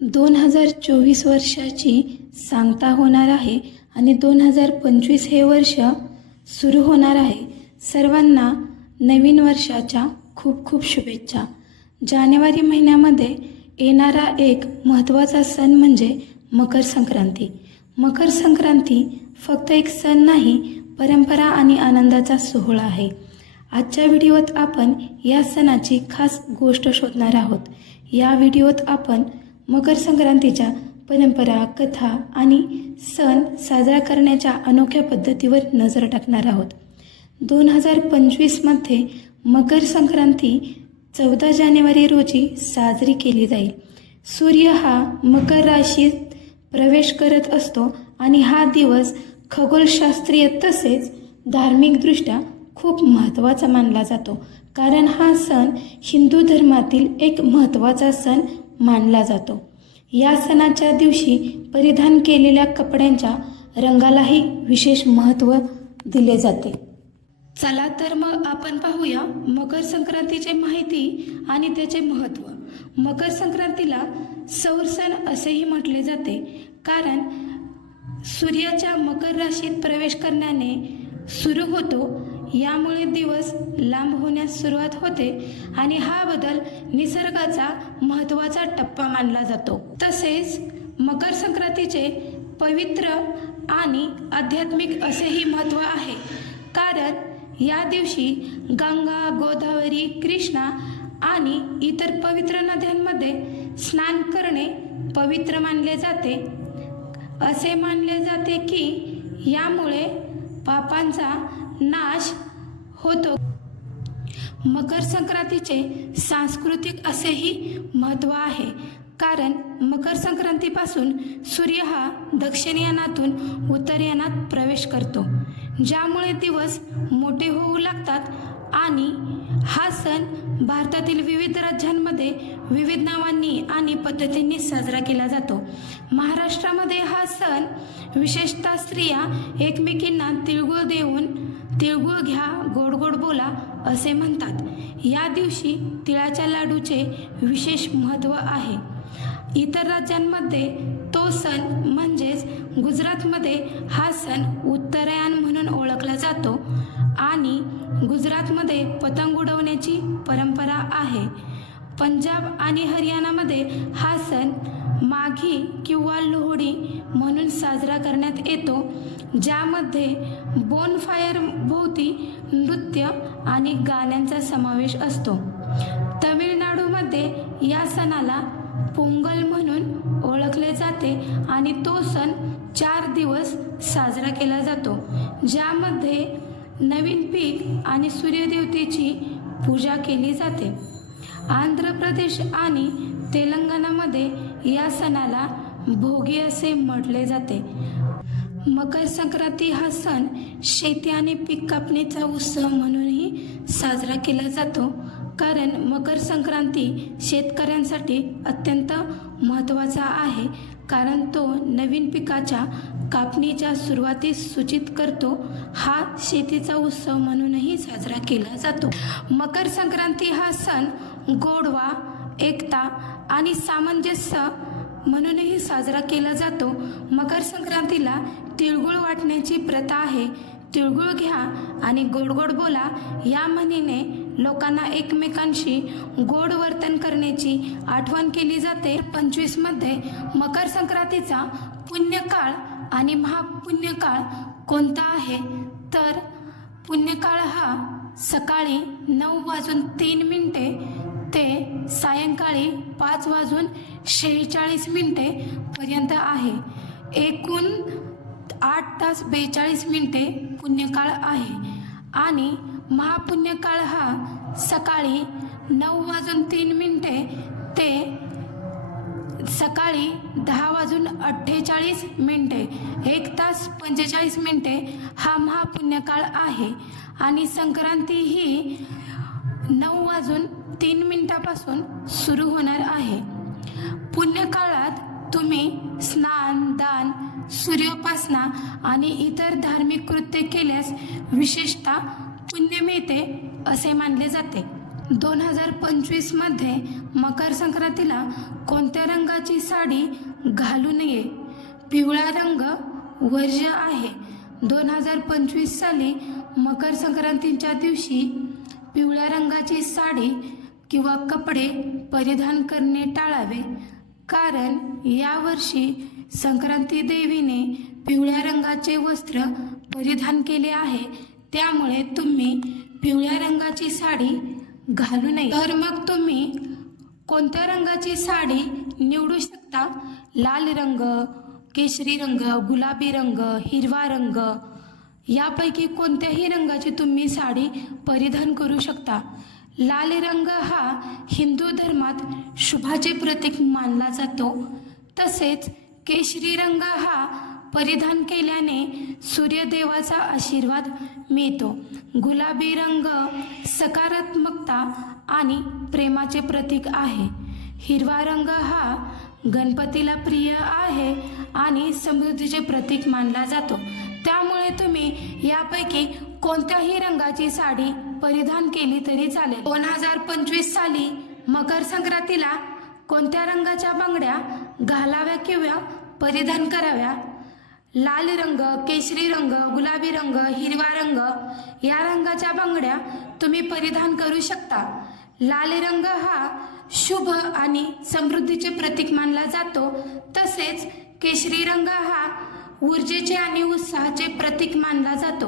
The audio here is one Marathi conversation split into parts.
दोन हजार चोवीस वर्षाची सांगता होणार आहे आणि दोन हजार पंचवीस हे वर्ष सुरू होणार आहे. सर्वांना नवीन वर्षाच्या खूप खूप शुभेच्छा. जानेवारी महिन्यामध्ये येणारा एक महत्त्वाचा सण म्हणजे मकर संक्रांती. मकर संक्रांती फक्त एक सण नाही परंपरा आणि आनंदाचा सोहळा आहे. आजच्या व्हिडिओत आपण या सणाची खास गोष्ट शोधणार आहोत. या व्हिडिओत आपण मकर संक्रांतीच्या परंपरा कथा आणि सण साजरा करण्याच्या अनोख्या पद्धतीवर नजर टाकणार आहोत. दोन हजार पंचवीसमध्ये मकर संक्रांती चौदा जानेवारी रोजी साजरी केली जाईल. सूर्य हा मकर राशीत प्रवेश करत असतो आणि हा दिवस खगोलशास्त्रीय तसेच धार्मिकदृष्ट्या खूप महत्त्वाचा मानला जातो. कारण हा सण हिंदू धर्मातील एक महत्त्वाचा सण मानला जातो. या सणाच्या दिवशी परिधान केलेल्या कपड्यांच्या रंगालाही विशेष महत्त्व दिले जाते. चला तर मग आपण पाहूया मकर संक्रांतीची माहिती आणि त्याचे महत्त्व. मकर संक्रांतीला सौर सण असेही म्हटले जाते. कारण सूर्याच्या मकर राशीत प्रवेश करण्याने सुरू होतो यामुळे दिवस लांब होण्यास सुरुवात होते आणि हा बदल निसर्गाचा महत्त्वाचा टप्पा मानला जातो. तसेच मकर संक्रांतीचे पवित्र आणि आध्यात्मिक असेही महत्त्व आहे. कारण या दिवशी गंगा गोदावरी कृष्णा आणि इतर पवित्र नद्यांमध्ये स्नान करणे पवित्र मानले जाते. असे मानले जाते की यामुळे पापांचा नाश होतो. मकर संक्रांतीचे सांस्कृतिक असेही महत्त्व आहे. कारण मकर संक्रांतीपासून सूर्य हा दक्षिणयानातून उत्तरयानात प्रवेश करतो. ज्यामुळे दिवस मोठे होऊ लागतात आणि हा सण भारतातील विविध राज्यांमध्ये विविध नावांनी आणि पद्धतींनी साजरा केला जातो. महाराष्ट्रामध्ये हा सण विशेषतः स्त्रिया एकमेकींना तिळगुळ देऊन तिळगुळ घ्या गोड गोड बोला असे म्हणतात. या दिवशी तिळाच्या लाडूचे विशेष महत्त्व आहे. इतर राज्यांमध्ये तो सण म्हणजेच गुजरातमध्ये हा सण उत्तरायण म्हणून ओळखला जातो आणि गुजरातमध्ये पतंग उडवण्याची परंपरा आहे. पंजाब आणि हरियाणामध्ये हा सण माघी किंवा लोहडी म्हणून साजरा करण्यात येतो ज्यामध्ये बोनफायर भोवती नृत्य आणि गाण्यांचा समावेश असतो. तमिळनाडूमध्ये या सणाला पोंगल म्हणून ओळखले जाते आणि तो सण चार दिवस साजरा केला जातो ज्यामध्ये नवीन पीक आणि सूर्यदेवतेची पूजा केली जाते. आंध्र प्रदेश आणि तेलंगणामध्ये या सणाला भोगी असे म्हटले जाते. मकर संक्रांती हा सण शेती आणि पीक कापणीचा उत्सव म्हणूनही साजरा केला जातो. कारण मकर संक्रांती शेतकऱ्यांसाठी अत्यंत महत्त्वाचा आहे. कारण तो नवीन पिकाच्या कापणीच्या सुरुवातीस सूचित करतो. हा शेतीचा उत्सव म्हणूनही साजरा केला जातो. मकर संक्रांती हा सण गोडवा एकता आणि सामंजस्य म्हणूनही साजरा केला जातो. मकर संक्रांतीला तिळगुळ वाटण्याची प्रथा आहे. तिळगुळ घ्या आणि गोड गोड बोला. या म्हणीने लोकांना एकमेकांशी गोड वर्तन करण्याची आठवण केली जाते. पंचवीसमध्ये मकर संक्रांतीचा पुण्यकाळ आणि महापुण्यकाळ कोणता आहे? तर पुण्यकाळ हा सकाळी नऊ वाजून तीन मिनिटे ते सायंकाळी पाच वाजून शेहेचाळीस मिनिटे पर्यंत आहे. एकूण आठ तास बेचाळीस मिनिटे पुण्यकाळ आहे. आणि महापुण्यकाळ हा सकाळी नऊ वाजून तीन मिनिटे ते सकाळी दहा वाजून अठ्ठेचाळीस मिनिटे एक तास पंचेचाळीस मिनिटे हा महापुण्यकाळ आहे. आणि संक्रांती ही नऊ वाजून तीन मिनिटापासून सुरू होणार आहे. पुण्यकाळात तुम्ही स्नान दान सूर्योपासना आणि इतर धार्मिक कृत्य केल्यास विशेषतः पुण्य मिळते असे मानले जाते. दोन हजार पंचवीसमध्ये मकर संक्रांतीला कोणत्या रंगाची साडी घालू नये? पिवळा रंग वर्ज्य आहे. दोन हजार पंचवीस साली मकर संक्रांतीच्या दिवशी पिवळ्या रंगाची साडी किंवा कपडे परिधान करणे टाळावे. कारण यावर्षी संक्रांती देवीने पिवळ्या रंगाचे वस्त्र परिधान केले आहे. त्यामुळे तुम्ही पिवळ्या रंगाची साडी घालू नये. तर मग तुम्ही कोणत्या रंगाची साडी निवडू शकता? लाल रंग केशरी रंग गुलाबी रंग हिरवा रंग. यापैकी कोणत्याही रंगाची तुम्ही साडी परिधान करू शकता. लाल रंग हा हिंदू धर्मात शुभाचे प्रतीक मानला जातो. तसेच केशरी रंग हा परिधान केल्याने सूर्यदेवाचा आशीर्वाद मिळतो. गुलाबी रंग सकारात्मकता आणि प्रेमाचे प्रतीक आहे. हिरवा रंग हा गणपतीला प्रिय आहे आणि समृद्धीचे प्रतीक मानला जातो. त्यामुळे तुम्ही यापैकी कोणत्याही रंगाची साडी परिधान केली तरी चालेल. दोन हजार पंचवीस साली मकर संक्रांतीला कोणत्या रंगाच्या बांगड्या घालाव्या किंवा परिधान कराव्या? लाल रंग केशरी रंग गुलाबी रंग हिरवा रंग या रंगाच्या बांगड्या तुम्ही परिधान करू शकता. लाल रंग हा शुभ आणि समृद्धीचे प्रतीक मानला जातो. तसेच केशरी रंग हा ऊर्जेचे आणि उत्साहाचे प्रतीक मानला जातो.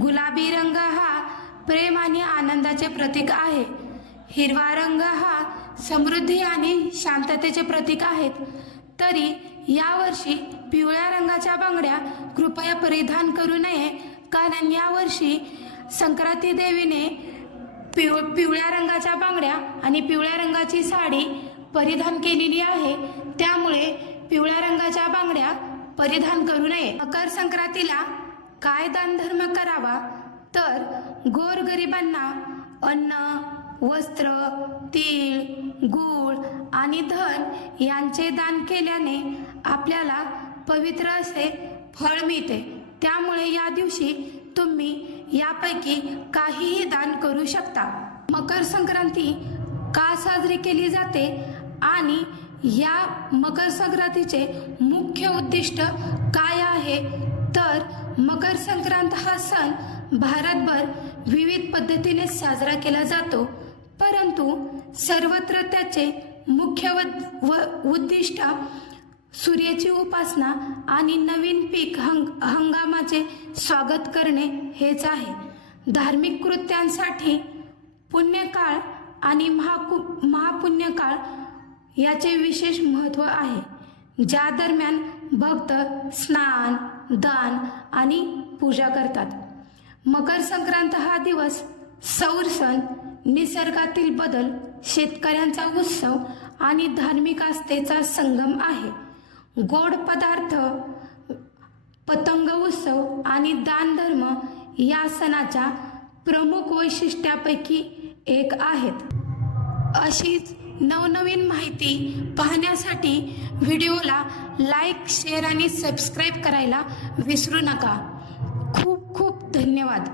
गुलाबी रंग हा प्रेम आणि आनंदाचे प्रतीक आहे. हिरवा रंग हा समृद्धी आणि शांततेचे प्रतीक आहेत. तरी यावर्षी पिवळ्या रंगाच्या बांगड्या कृपया परिधान करू नये कारण यावर्षी संक्रांती देवीने पिव पिवळ्या रंगाच्या बांगड्या आणि पिवळ्या रंगाची साडी परिधान केलेली आहे. त्यामुळे पिवळ्या रंगाच्या बांगड्या परिधान करू नये. मकर संक्रांतीला काय दानधर्म करावा? तर गोरगरिबांना अन्न वस्त्र तीळ गूळ आणि धन यांचे दान केल्याने आपल्याला पवित्र असे फळ मिळते. त्यामुळे या दिवशी तुम्ही यापैकी काहीही दान करू शकता. मकर संक्रांती का साजरी केली जाते आणि या मकर संक्रांतीचे मुख्य उद्दिष्ट काय आहे? तर मकर संक्रांत हा सण भारतभर विविध पद्धतीने साजरा केला जातो. परंतु सर्वत्र त्याचे मुख्य व व- उद्दिष्ट सूर्याची उपासना आणि नवीन पीक हंग हंगामाचे स्वागत करणे हेच आहे. धार्मिक कृत्यांसाठी पुण्यकाळ आणि महाकु महापुण्यकाळ याचे विशेष महत्त्व आहे. ज्या दरम्यान भक्त स्नान दान आणि पूजा करतात. मकर संक्रांत हा दिवस सौर सण निसर्गातील बदल शेतकऱ्यांचा उत्सव आणि धार्मिक आस्थेचा संगम आहे. गोड पदार्थ पतंग उत्सव आणि दानधर्म या सणाच्या प्रमुख वैशिष्ट्यापैकी एक आहेत. अशीच नवनवीन माहिती पाहण्यासाठी व्हिडिओला लाईक शेअर आणि सबस्क्राईब करायला विसरू नका. खूप खूप धन्यवाद.